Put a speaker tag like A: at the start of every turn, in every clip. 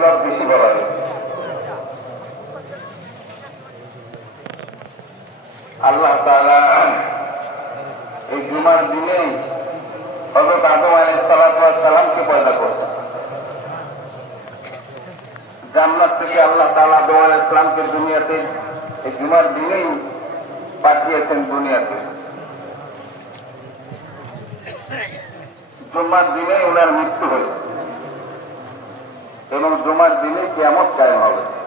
A: ফজিলত বেশি বলা হয়েছে আল্লাহ তাআলা এই জুমার দিনে হজরত আদম আলাইহিস সালামকে পয়দা করেছেন। জান্নাত থেকে আল্লাহ তালা আদম আলাইহিস সালামকে দুনিয়াতে এই জুমার দিনেই পাঠিয়েছেন দুনিয়াতে। জুম্মার দিনে ওনার মৃত্যু হয়েছে। এবং জুমার দিনে কেমন কায়ম হবে।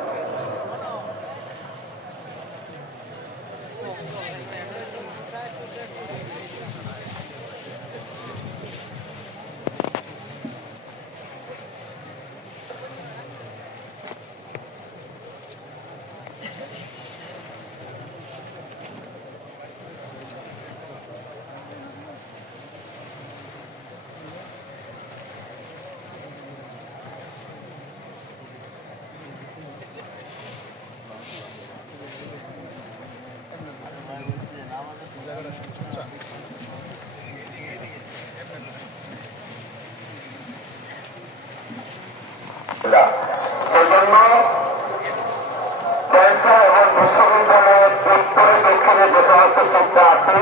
B: সেজন্য ক্যান্সার এবং বিশ্ববিদ্যালয়ের উত্তরে দক্ষিণে যে সমস্ত শিক্ষা আছে।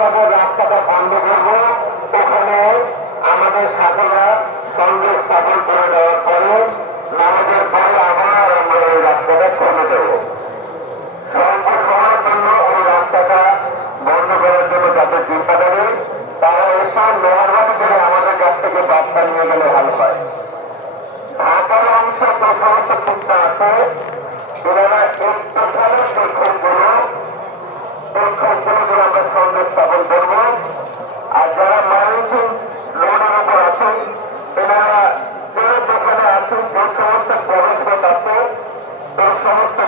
B: যখন রাস্তাটা বন্ধ করব ওখানে আমাদের সাথীরা সংযোগ স্থাপন করে দেওয়ার পরে নামাজের পরে আবার আমরা ওই রাস্তাটা কমে দেব। স্বল্প সময়ের জন্য ওই রাস্তাটা বন্ধ করার জন্য যাদের চিন্তা করে, তারা এসব মেহরবানি করে আমাদের কাছ থেকে বার্তা নিয়ে গেলে ভালো হয়। ঢাকার অংশ যে সমস্ত আছে সেটা সমস্ত